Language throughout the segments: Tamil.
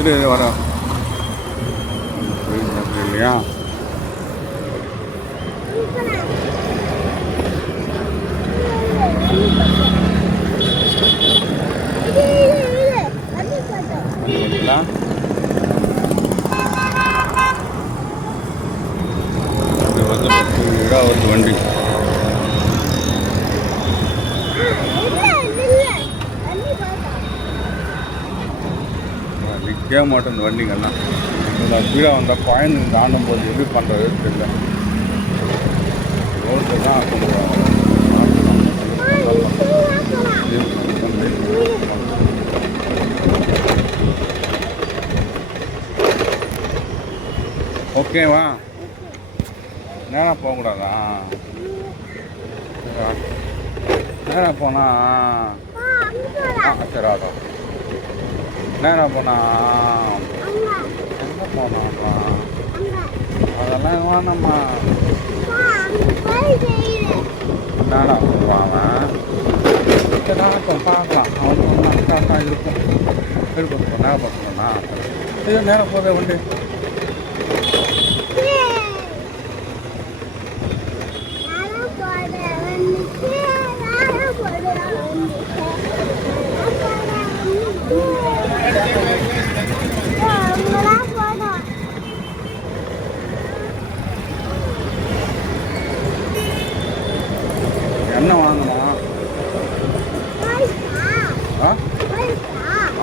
இது வர இல்லையா? அது வந்து 10 வண்டி நிற்க மாட்டேன் இந்த வண்டிங்கெல்லாம். கீழே வந்தால் குழந்தைங்க தாண்டும் போது எப்படி பண்ணுறது தெரியல. ரோட்டில் தான் ஓகேவா? நேராக போகக்கூடாதா? நேராக போனால் சரி அதான் நேராக போனால் எங்கே போனாப்பா? அதெல்லாம் வேணாம்மா. நேராக போவாங்க. நேரம் பார்க்கலாம். அவனுக்கு கரெக்டாக இருக்கும். இருக்கும் நேரம் பார்த்துக்கோண்ணா. ஐயோ நேரம் போதே வண்டி. என்ன வாங்கணும்?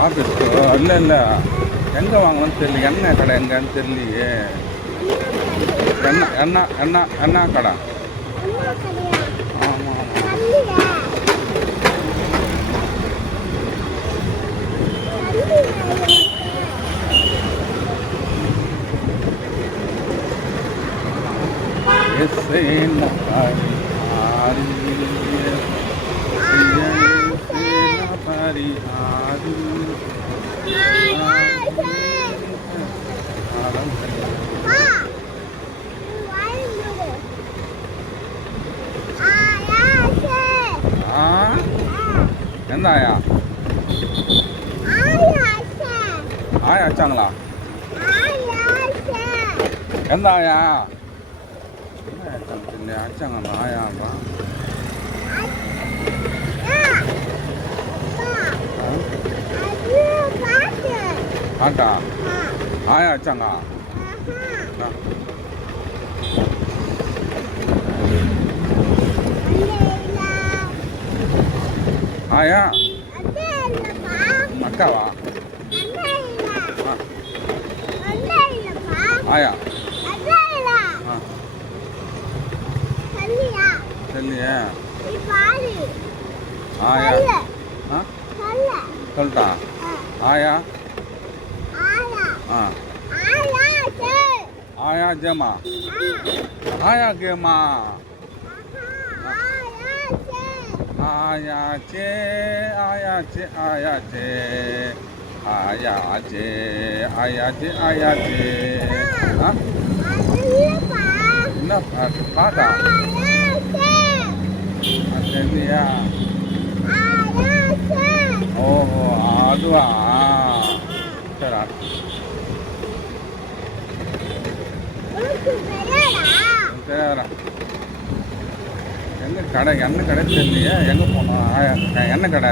ஆஃபீஸ்க்கு இல்லை இல்லை எங்கே வாங்கணும்னு தெரியல. எண்ணெய் கடை எங்கன்னு தெரியலையே. எண்ணெய் கடை. ஆமாம் எந்த ஆயா? ஆயா வச்சாங்களா? எந்த ஆயா? அச்சாங்க ஆயாப்பா. ஆட்டா ஆயா வச்சாங்க. ஆயா அக்காவா? ஆயா தெரியலையே. ஆயா சொல்லிட்டா ஆயா. ஆயா ஜேமா ஆயா கேமா ஆயாச்சே ஆயாச்சே ஆயாச்சே ஆயாச்சே ஆயாச்சே ஆயாச்சே. என்ன பாட்டா? இல்லையா? ஓஹோ அதுவா? சரி தெரியாதா? எங்கே கடை? எண்ணெய் கடை தெரியலையே. எங்கே போனோம்? எண்ணெய் கடை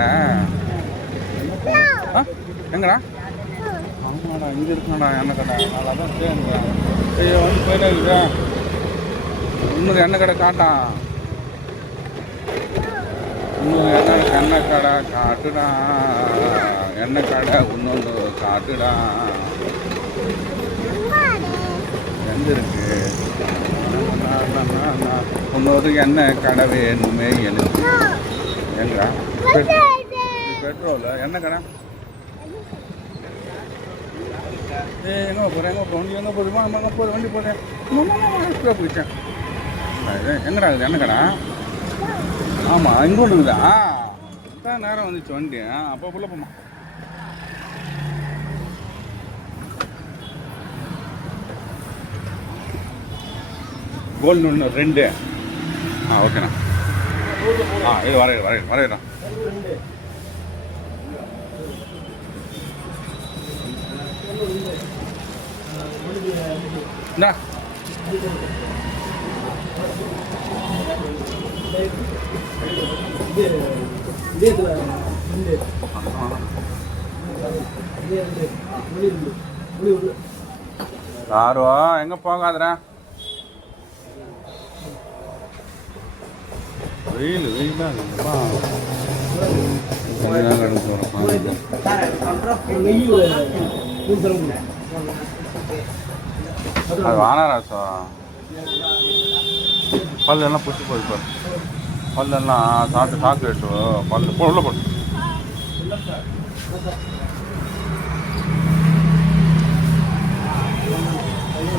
எங்கடா? ஆமாடா இங்கே இருக்குங்கடா எண்ணெய் கடை. நல்லா தான் சேர்ந்து ஐயோ வந்து போயிட்டே இருக்குதா? இன்னும் எண்ணெய் கடை காட்டான். இன்னும் எண்ணெய் கடை காட்டுடா. எண்ணெய் கடை இன்னொன்று காட்டுடா. எங்கே இருக்கு? இன்னொரு எண்ணெய் கடை வேணுமே எனக்கு. எங்கடா? பெட்ரோல் எண்ணெய் கடை. எங்கே போகிறேன்? எங்கே வண்டி எங்கே போகுதுமா? எங்கே போகுது வண்டி போகிறேன்? இப்போ போயிட்டேன். எங்கடா இருக்குது எண்ணெய் கடை? ஆமாம் இங்கே ஒன்று இருக்குதா? தான் நேரம் வந்துச்சு வண்டி. அப்போ ஃபுல்லாக போமா. கோல்டு ஒன்று 2. ஓகேண்ணா. இது வரையிடலாம். இந்தா யாரோ எங்கே போகாதரா வெயில் தான் இருக்குப்பா அது வானராசா பல்லெல்லாம் பிடிச்சி போகுது பாரு பல்லெல்லாம் சாப்பிட்டு சாக்கு எடுத்து பல்லு உள்ள போட்டு